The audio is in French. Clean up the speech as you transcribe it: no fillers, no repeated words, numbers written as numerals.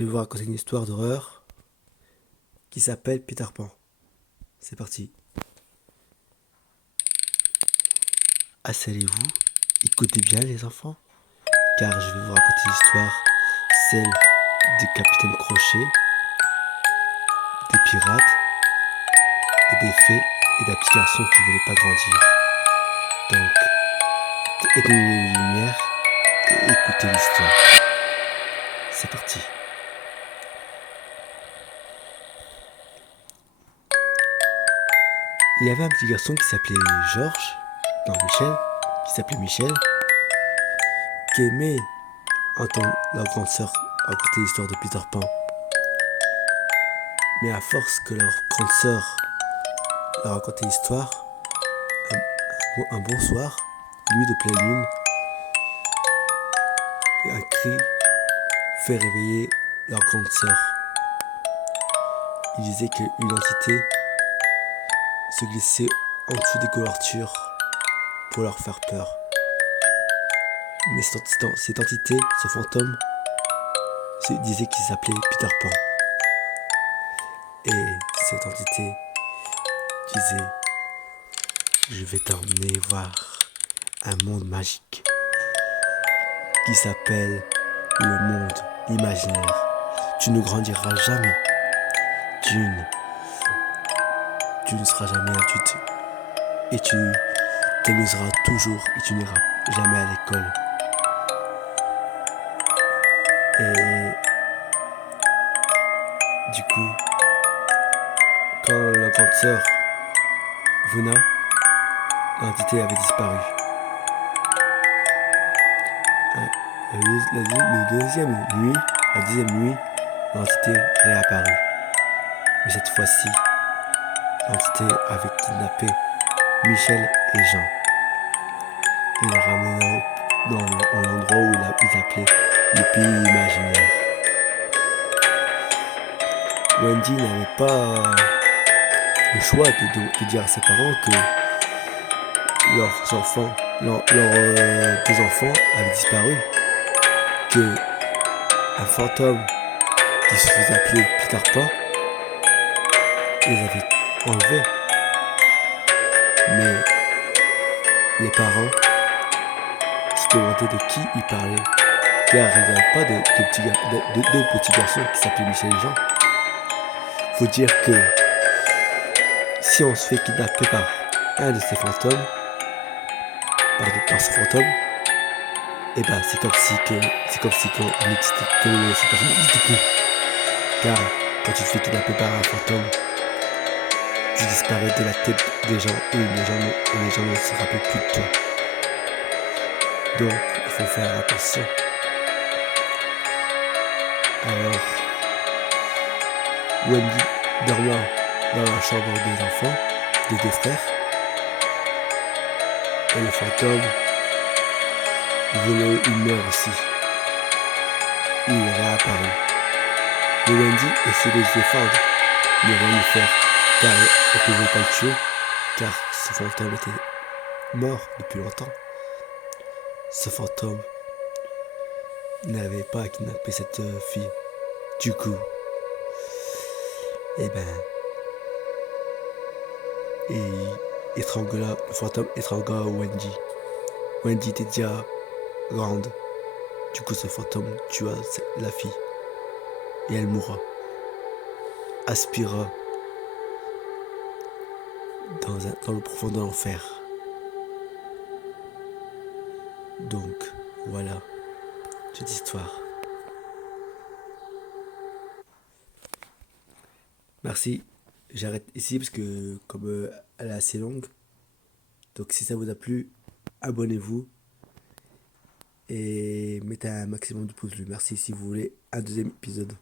vais vous raconter une histoire d'horreur qui s'appelle Peter Pan. C'est parti. Asseyez-vous, écoutez bien les enfants, car je vais vous raconter l'histoire, celle du capitaine Crochet, des pirates, et des fées et d'un petit garçon qui voulait pas grandir. Donc, éteignez les lumières et écoutez l'histoire. C'est parti. Il y avait un petit garçon qui s'appelait Michel, qui aimait entendre leur grande sœur raconter l'histoire de Peter Pan. Mais à force que leur grande sœur leur racontait l'histoire, un bon soir, nuit de pleine lune, un cri fait réveiller leur grande sœur. Il disait qu'une entité se glissait en dessous des couvertures pour leur faire peur. Mais cette entité, ce fantôme, se disait qu'il s'appelait Peter Pan. Et cette entité disait: je vais t'emmener voir un monde magique qui s'appelle le monde imaginaire. Tu ne grandiras jamais. Tu ne seras jamais adulte. Et tu t'amuseras toujours et tu n'iras jamais à l'école. Et du coup, quand la grande sœur venait, l'entité avait disparu. La deuxième nuit, l'entité réapparut. Mais cette fois-ci, l'entité avait kidnappé Michel et Jean. Il les ramena dans l'endroit où ils appelaient le pays imaginaire. Wendy n'avait pas le choix de dire à ses parents que leurs deux enfants avaient disparu, que un fantôme qui se faisait appeler Peter Pan les avait enlevés. Mais les parents se demandaient de qui ils parlaient, car ils n'avaient pas de deux petits garçons qui s'appelaient Michel et Jean. Faut dire que si on se fait kidnapper par un de ces fantômes, par ce fantôme, et ben c'est comme si cette personne n'existait plus. Car quand tu te fais kidnapper par un fantôme, tu disparais de la tête des gens et les gens ne se rappellent plus de toi. Donc il faut faire attention. Alors, Wendy dormant dans la chambre des enfants, des deux frères, et le fantôme voulait une mère aussi. Il réapparut. Mais Wendy essayait de se défendre, mais rien y faire, car elle ne pouvait pas le tuer, car ce fantôme était mort depuis longtemps. Ce fantôme n'avait pas kidnappé cette fille. Du coup, le fantôme étrangla Wendy. Wendy était déjà grande. Du coup, ce fantôme tua la fille. Et elle mourra. Aspira dans le profond de l'enfer. Donc, voilà cette histoire. Merci. J'arrête ici parce que comme elle est assez longue. Donc si ça vous a plu, abonnez-vous et mettez un maximum de pouces bleus. Merci si vous voulez un deuxième épisode.